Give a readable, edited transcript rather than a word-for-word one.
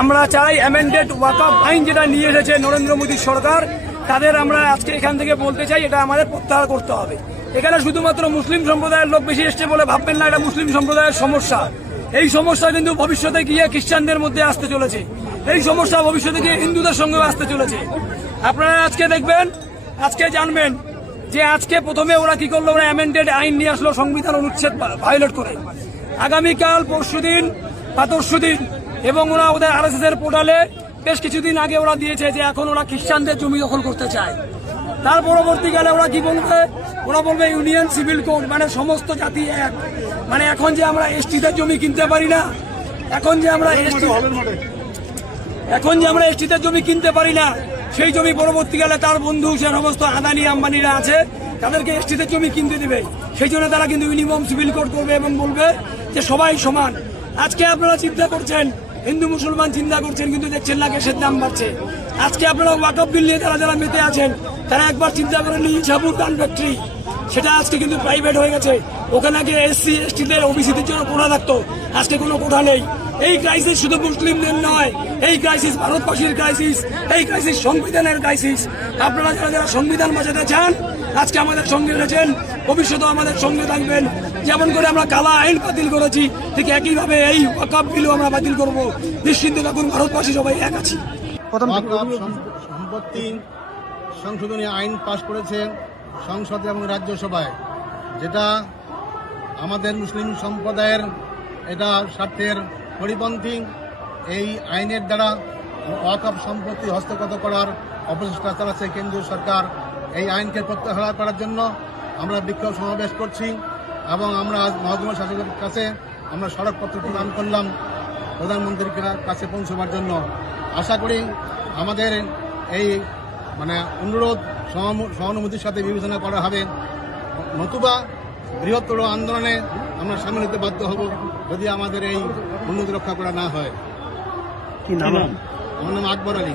আমরা চাই অ্যামেন্ডেড ওয়াকফ আইন যেটা নিয়ে এসেছে নরেন্দ্র মোদী সরকার, তাদের আমরা আজকে এখান থেকে বলতে চাই এটা আমাদের প্রত্যাহার করতে হবে। এখানে শুধুমাত্র মুসলিম সম্প্রদায়ের লোক বেশি এসছে বলে ভাববেন না এটা মুসলিম সম্প্রদায়ের সমস্যা। এই সমস্যা কিন্তু ভবিষ্যতে গিয়ে খ্রিস্টানদের মধ্যে আসতে চলেছে, এই সমস্যা ভবিষ্যতে গিয়ে হিন্দুদের সঙ্গেও আসতে চলেছে। আপনারা আজকে দেখবেন, আজকে জানবেন যে আজকে প্রথমে ওরা কি করলো, ওরা অ্যামেন্ডেড আইন নিয়ে আসলো সংবিধান অনুচ্ছেদ ভায়োলেট করে। আগামীকাল পরশুদিন বা তরশুদিন এবং ওরা ওদের আরএসএস এর পোর্টালে বেশ কিছুদিন আগে ওরা দিয়েছে যে এখন ওরা খ্রিস্টানদের জমি দখল করতে চায়। তার পরবর্তীকালে ওরা কি বলবে, ওরা বলবে ইউনিয়ন সিভিল কোড, মানে সমস্ত জাতি এক। মানে এখন যে আমরা এসটিদের জমি কিনতে পারি না, এখন যে আমরা এসটিদের জমি কিনতে পারি না, সেই জমি পরবর্তীকালে তার বন্ধু সে সমস্ত আদানি আম্বানিরা আছে তাদেরকে এসটিদের জমি কিনতে দেবে। সেই জন্য তারা কিন্তু ইউনিফর্ম সিভিল কোড করবে এবং বলবে যে সবাই সমান। আজকে আপনারা চিন্তা করছেন, হিন্দু মুসলমান চিন্তা করছেন, কিন্তু দেখছেন না গ্যাসের দাম বাড়ছে। আজকে আপনারা ওয়াকফ বিল নিয়ে যারা যারা মেতে আছেন তারা একবার চিন্তা করেন, ইসাবুর গান ফ্যাক্টরি সেটা আজকে কিন্তু প্রাইভেট হয়ে গেছে। ওখানে আগে এসসি এসটিদের ওবিসিদের জন্য কোঠা থাকতো, আজকে কোনো কোঠা নেই। এই ক্রাইসিস শুধু মুসলিমদের নয়, এই ক্রাইসিস ভারতবাসীর ক্রাইসিস, এই ক্রাইসিস সংবিধানের ক্রাইসিস। আপনারা যারা যারা সংবিধান বাঁচাতে চান আজকে আমাদের সঙ্গে রয়েছেন, ভবিষ্যতেও আমাদের সঙ্গে থাকবেন। যেমন করে আমরা কালা আইন বাতিল করেছি, ঠিক একইভাবে এই ওয়াকফ বিলও আমরা বাতিল করব। নিশ্চিন্ত থাকুন, ভারতবাসী সবাই এক আছি। সম্পত্তি সংশোধনী আইন পাশ করেছে সংসদে এবং রাজ্যসভায়, যেটা আমাদের মুসলিম সম্প্রদায়ের এটা স্বার্থের পরিপন্থী। এই আইনের দ্বারা ওয়াকফ সম্পত্তি হস্তগত করার অপচেষ্টা চালাচ্ছে কেন্দ্রীয় সরকার। এই আইনকে প্রত্যাহার করার জন্য আমরা বিক্ষোভ সমাবেশ করছি এবং আমরা আজ মহকুমা শাসকের কাছে আমরা স্মারকপত্র প্রদান করলাম প্রধানমন্ত্রীর কাছে পৌঁছবার জন্য। আশা করি আমাদের এই অনুরোধ সহানুভূতির সাথে বিবেচনা করা হবে, নতুবা বৃহত্তর আন্দোলনে আমরা সামিল হতে বাধ্য হব যদি আমাদের এই উন্নতি রক্ষা করা না হয়। কি নাম? আমার নাম আকবর আলী।